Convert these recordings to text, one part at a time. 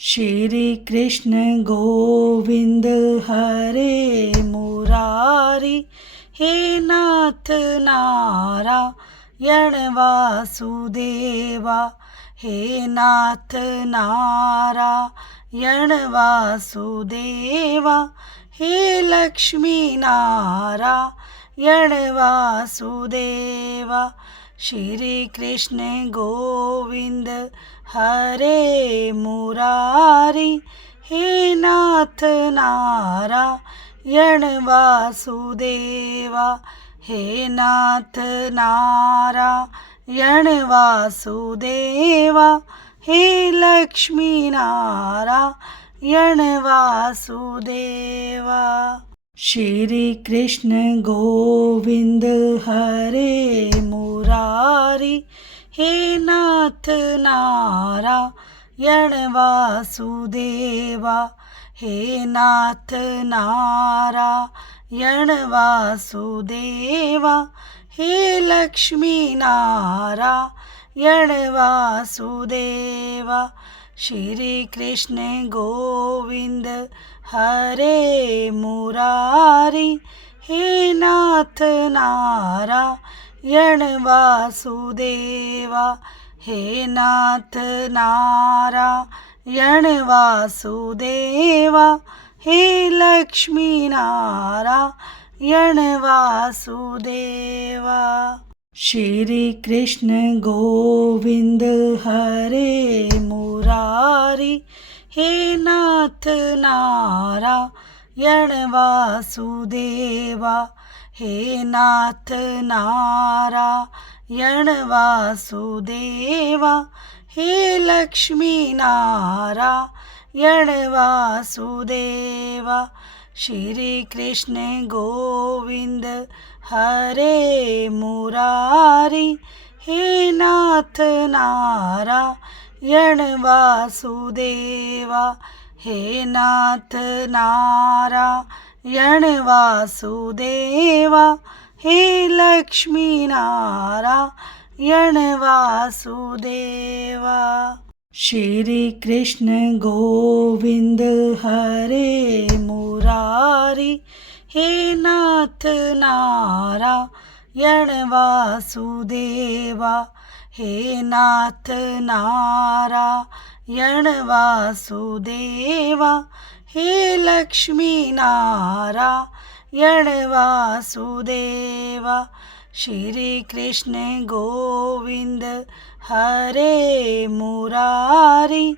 Shri Krishna Govind हरे Murari, हे नाथ Narayan Vasudeva, हे नाथ Narayan Vasudeva, हे Lakshmi Narayan Vasudeva. Shri Krishna Govind हरे Murari, हे नाथ Narayan Vasudeva, हे नाथ Narayan Vasudeva, हे Lakshmi Narayan Vasudeva. Shri Krishna Govind हरे Murari, हे नाथ Narayan Vasudeva, हे नाथ Narayan Vasudeva, हे Lakshmi Narayan Vasudeva. Shri Krishna Govind हरे Murari, हे नाथ Narayan Vasudeva, हे नाथ Narayan Vasudeva, हे Lakshmi Narayan Vasudeva. Shri Krishna Govind हरे Murari, हे नाथ Narayan Vasudeva, हे नाथ Narayan Vasudeva, हे Lakshmi Narayan Vasudeva. Shri Krishna Govind हरे Murari, हे नाथ Narayan Vasudeva, हे नाथ Narayan Vasudeva, हे Lakshmi Narayan Vasudeva. Shri Krishna Govind हरे Murari, हे नाथ Narayan Vasudeva, हे नाथ Narayan Vasudeva, हे Lakshmi Narayan Vasudeva. Shri Krishna Govind हरे Murari,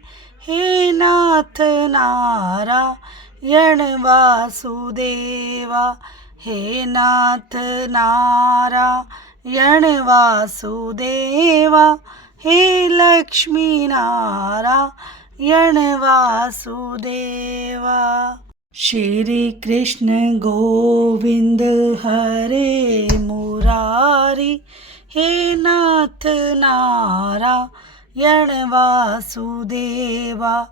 हे नाथ Narayan Vasudeva, हे नाथ Narayan Vasudeva, हे Lakshmi Narayan Vasudeva. Shri Krishna Govind हरे Murari, हे नाथ Narayan Vasudeva,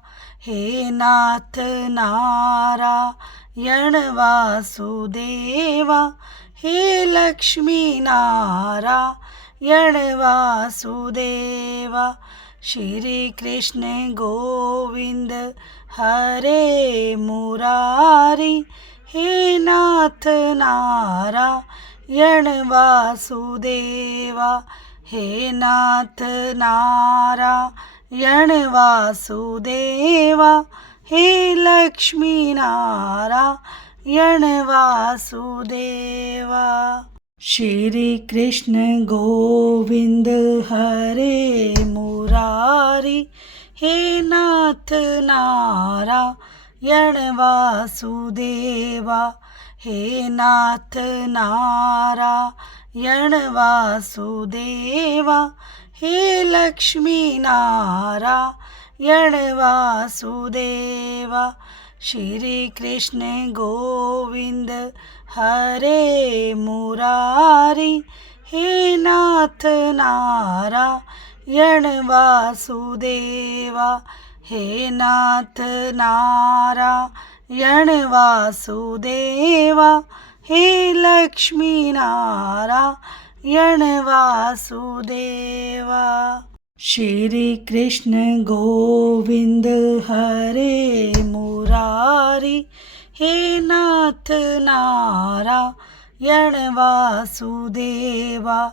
हे नाथ Narayan Vasudeva, हे Lakshmi Narayan Vasudeva. Shri Krishna Govind हरे Murari, हे नाथ Narayan Vasudeva, हे नाथ Narayan Vasudeva, हे Lakshmi Narayan Vasudeva. Shri Krishna Govind हरे Murari, हे नाथ Narayan Vasudeva, हे नाथ Narayan Vasudeva, हे Lakshmi Narayan Vasudeva. Shri Krishna Govind हरे Murari, हे नाथ Narayan Vasudeva, हे नाथ Narayan Vasudeva, हे Lakshmi Narayan Vasudeva. Shri Krishna Govind हरे Murari, हे नाथ Narayan Vasudeva,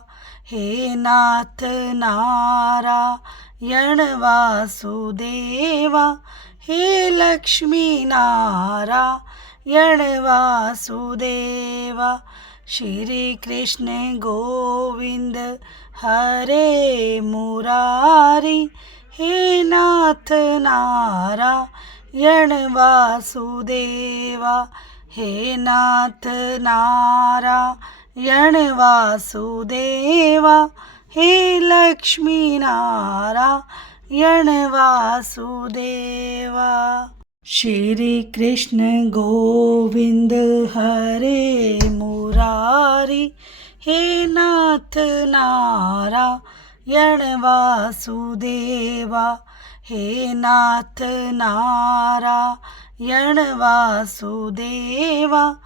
हे नाथ Narayan Vasudeva, हे Lakshmi Narayan Vasudeva. Shri Krishna Govind हरे Murari, हे नाथ Narayan Vasudeva, हे नाथ Narayan Vasudeva, हे Lakshmi Narayan Vasudeva. Shri Krishna Govind हरे Murari, हे नाथ Narayan Vasudeva, हे नाथ Narayan Vasudeva,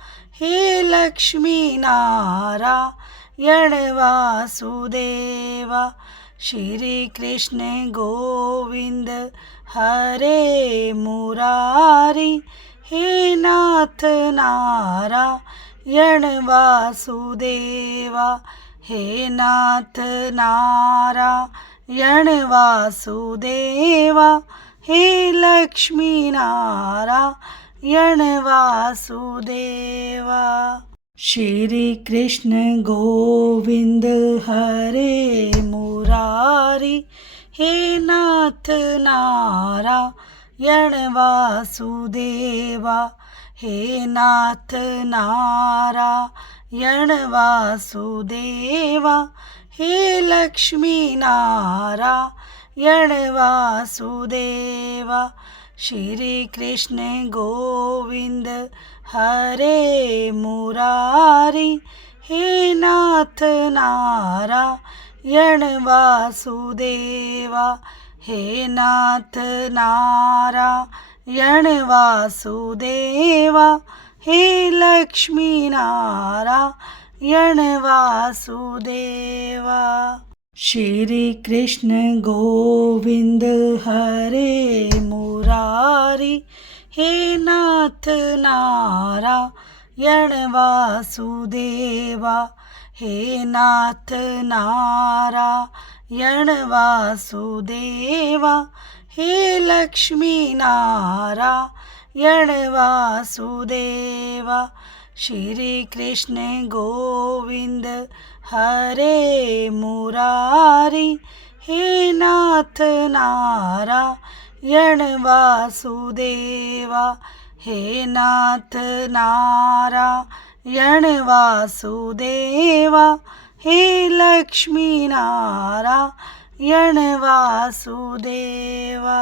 हे Lakshmi Narayan Vasudeva. Shri Krishna Govind हरे Murari, हे नाथ Narayan Vasudeva, हे नाथ Narayan Vasudeva, हे Lakshmi Narayan Vasudeva. Shri Krishna Govind हरे Murari, हे नाथ Narayan Vasudeva, हे नाथ Narayan Vasudeva, हे Lakshmi Narayan Vasudeva. Shri Krishna Govind हरे Murari, हे नाथ Narayan Vasudeva, हे नाथ Narayan Vasudeva, हे Lakshmi Narayan Vasudeva. Shri Krishna Govind हरे Murari, हे नाथ Narayan Vasudeva, हे नाथ Narayan Vasudeva, हे Lakshmi Narayan Vasudeva. Shri Krishna Govind हरे Murari, हे नाथ Narayan Vasudeva, हे नाथ Narayan Vasudeva, हे Lakshmi Narayan Vasudeva.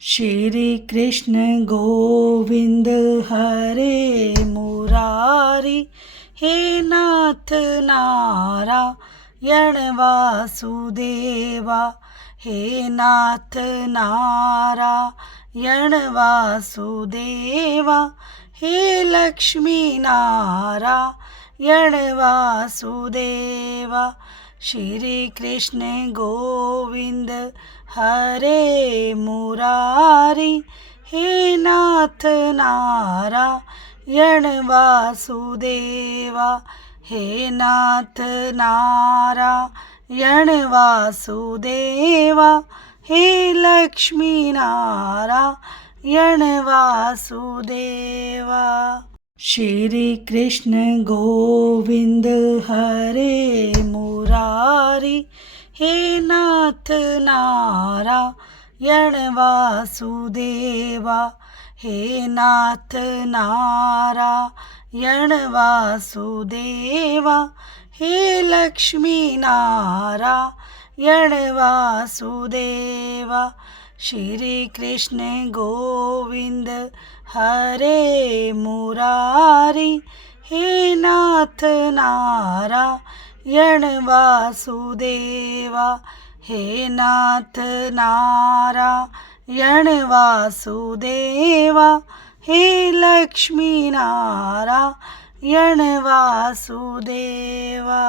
Shri Krishna Govind हरे Murari, हे नाथ Narayan Vasudeva, हे नाथ Narayan Vasudeva, हे Lakshmi Narayan Vasudeva. Shri Krishna Govind हरे Murari, हे नाथ Narayan Vasudeva, हे नाथ Narayan Vasudeva, हे Lakshmi Narayan Vasudeva. Shri Krishna Govind हरे Murari, हे नाथ Narayan Vasudeva, हे नाथ Narayan Vasudeva, हे Lakshmi Narayan Vasudeva. Shri Krishna Govind हरे Murari, हे नाथ Narayan Vasudeva, हे नाथ Narayan Vasudeva, हे Lakshmi Narayan Vasudeva.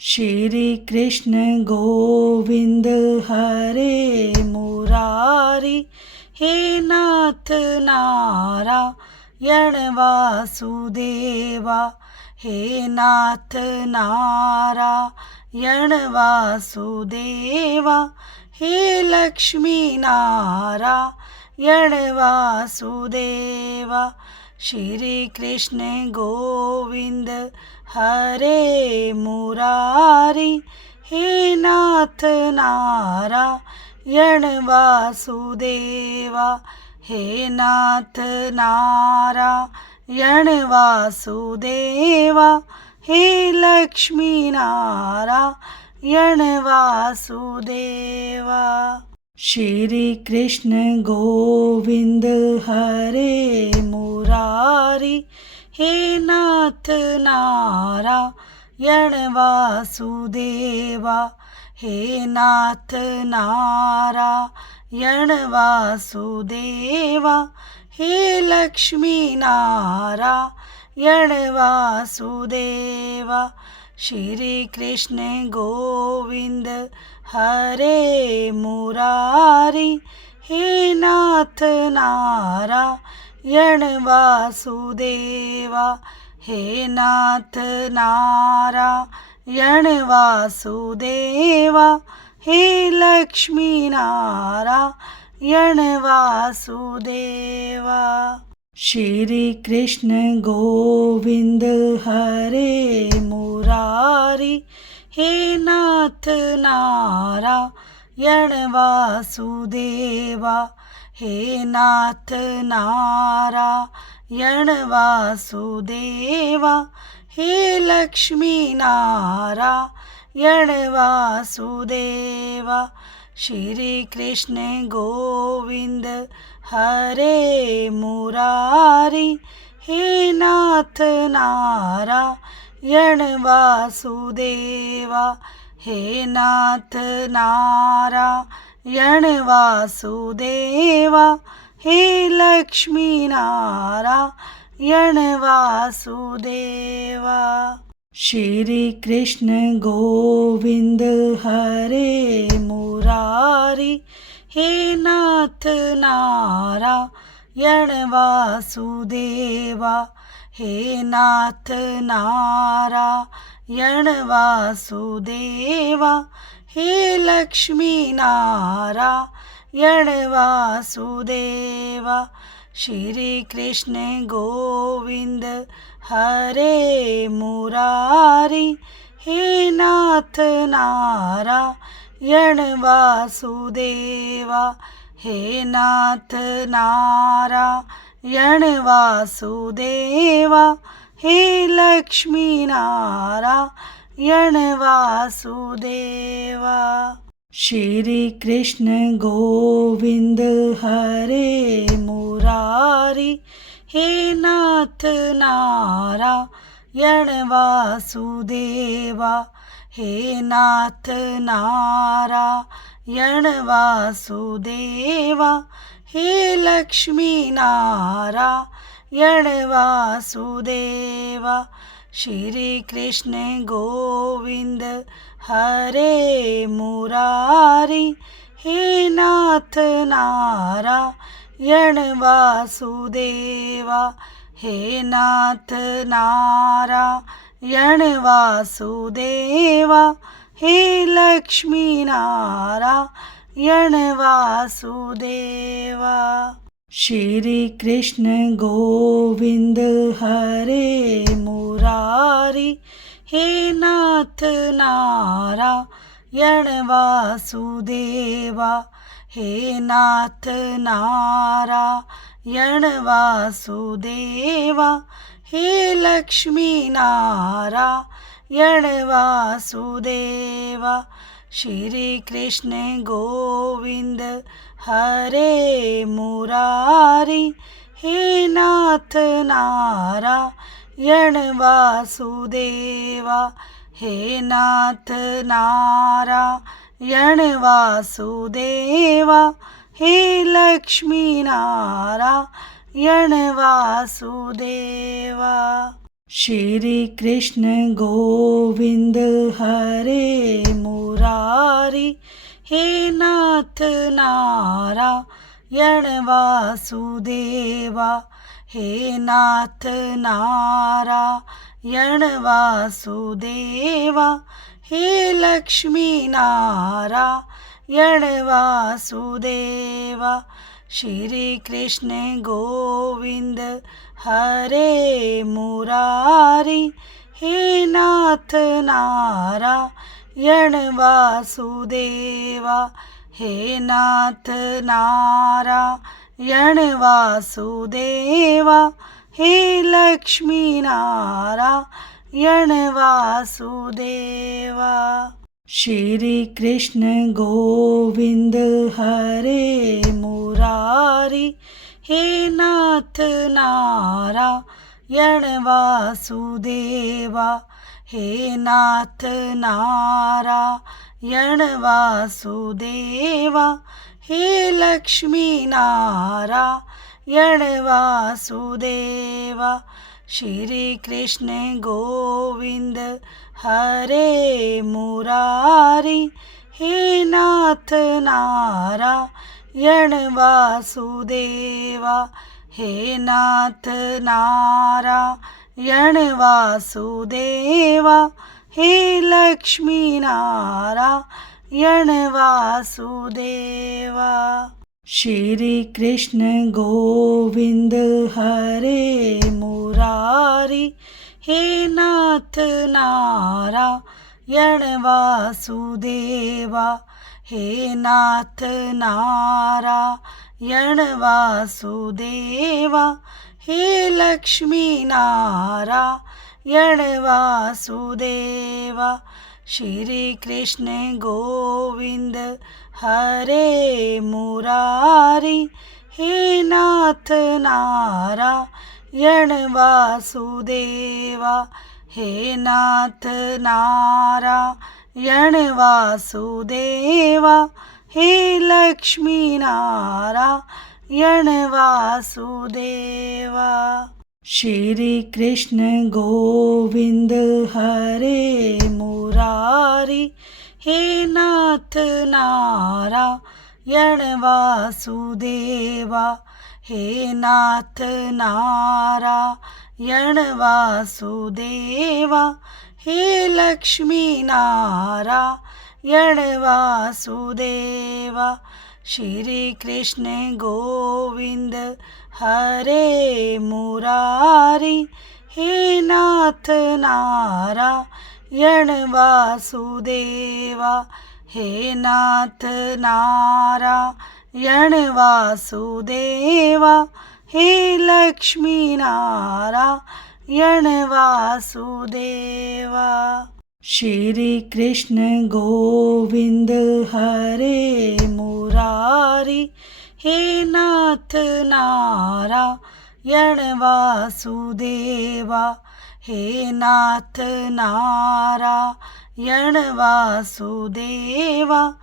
Shri Krishna Govind हरे Murari, हे नाथ Narayan Vasudeva, हे नाथ Narayan Vasudeva, हे Lakshmi Narayan Vasudeva. Shri Krishna Govind हरे Murari, हे नाथ Narayan Vasudeva, हे नाथ Narayan Vasudeva, हे Lakshmi Narayan Vasudeva. Shri Krishna Govind हरे Murari, हे नाथ Narayan Vasudeva, हे नाथ Narayan Vasudeva, हे Lakshmi Narayan Vasudeva. Shri Krishna Govind हरे Murari, हे नाथ Narayan Vasudeva, हे नाथ Narayan Vasudeva, हे Lakshmi Narayan Vasudeva. Shri Krishna Govind हरे Murari, हे नाथ Narayan Vasudeva, हे नाथ Narayan Vasudeva, हे Lakshmi Narayan Vasudeva. Shri Krishna Govind हरे Murari, हे नाथ Narayan Vasudeva, हे नाथ Narayan Vasudeva, हे Lakshmi Narayan Vasudeva. Shri Krishna Govind हरे Murari, हे नाथ Narayan Vasudeva, हे नाथ Narayan Vasudeva, हे Lakshmi Narayan Vasudeva. Shri Krishna Govind हरे Murari, हे नाथ Narayan Vasudeva, हे नाथ Narayan Vasudeva, हे Lakshmi Narayan Vasudeva. Shri Krishna Govind हरे Murari, हे नाथ Narayan Vasudeva, हे नाथ Narayan Vasudeva, हे Lakshmi Narayan Vasudeva. Shri Krishna Govind हरे Murari, हे नाथ Narayan Vasudeva, हे नाथ Narayan Vasudeva, हे Lakshmi Narayan Vasudeva. Shri Krishna Govind हरे Murari, हे नाथ Narayan Vasudeva, हे नाथ Narayan Vasudeva, हे Lakshmi Narayan Vasudeva. Shri Krishna Govind हरे Murari, हे नाथ Narayan Vasudeva, हे नाथ Narayan Vasudeva, हे Lakshmi Narayan Vasudeva. Shri Krishna Govind हरे Murari, हे नाथ Narayan Vasudeva, हे नाथ Narayan Vasudeva, हे Lakshmi Narayan Vasudeva. Shri Krishna Govind हरे Murari, हे नाथ Narayan Vasudeva, हे नाथ Narayan Vasudeva, हे Lakshmi Narayan Vasudeva. Shri Krishna Govind हरे Murari, हे नाथ Narayan Vasudeva, हे नाथ Narayan Vasudeva, हे Lakshmi Narayan Vasudeva. Shri Krishna Govind हरे Murari, हे नाथ Narayan Vasudeva, हे नाथ Narayan Vasudeva, हे Lakshmi Narayan Vasudeva. Shri Krishna Govind हरे Murari, हे नाथ Narayan Vasudeva, हे नाथ Narayan Vasudeva, हे Lakshmi Narayan Vasudeva. Shri Krishna Govind हरे Murari, हे नाथ Narayan Vasudeva, हे नाथ Narayan Vasudeva, हे Lakshmi Narayan Vasudeva. Shri Krishna Govind हरे Murari, हे नाथ Narayan Vasudeva, हे नाथ Narayan Vasudeva, हे Lakshmi Narayan Vasudeva. Shri Krishna Govind हरे Murari, हे नाथ Narayan Vasudeva, हे नाथ Narayan Vasudeva, हे Lakshmi Narayan Vasudeva. Shri Krishna Govind हरे Murari, हे नाथ Narayan Vasudeva, हे नाथ Narayan Vasudeva,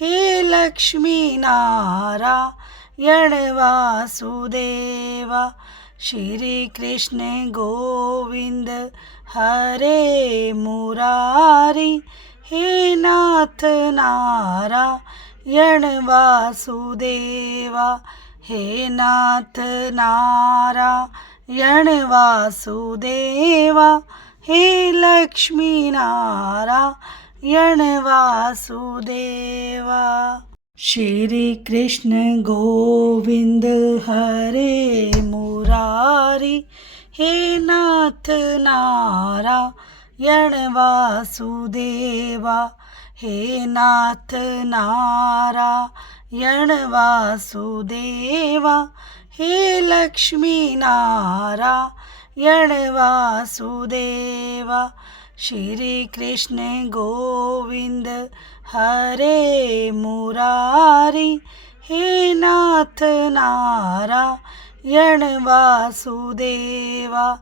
हे Lakshmi Narayan Vasudeva. Shri Krishna Govind हरे Murari, हे नाथ Narayan Vasudeva, हे नाथ Narayan Vasudeva, हे Lakshmi Narayan Vasudeva. Shri Krishna Govind हरे Murari, हे नाथ Narayan Vasudeva, हे नाथ Narayan Vasudeva, हे Lakshmi Narayan Vasudeva. Shri Krishna Govind हरे Murari, हे नाथ Narayan Vasudeva,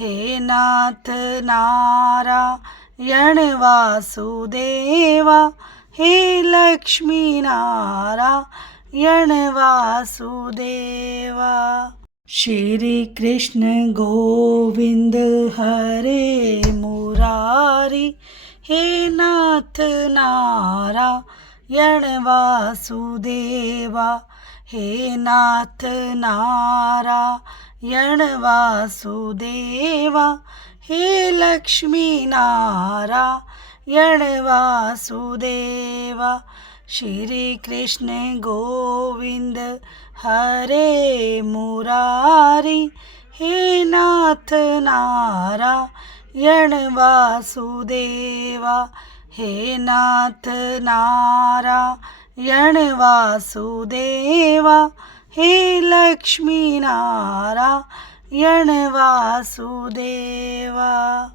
हे नाथ Narayan Vasudeva, हे Lakshmi Narayan Vasudeva. Shri Krishna Govind हरे Murari, हे नाथ Narayan Vasudeva, हे नाथ Narayan Vasudeva, हे Lakshmi Narayan Vasudeva. Shri Krishna Govind हरे Murari, हे नाथ Narayan Vasudeva, हे नाथ Narayan Vasudeva, हे Lakshmi Narayan Vasudeva.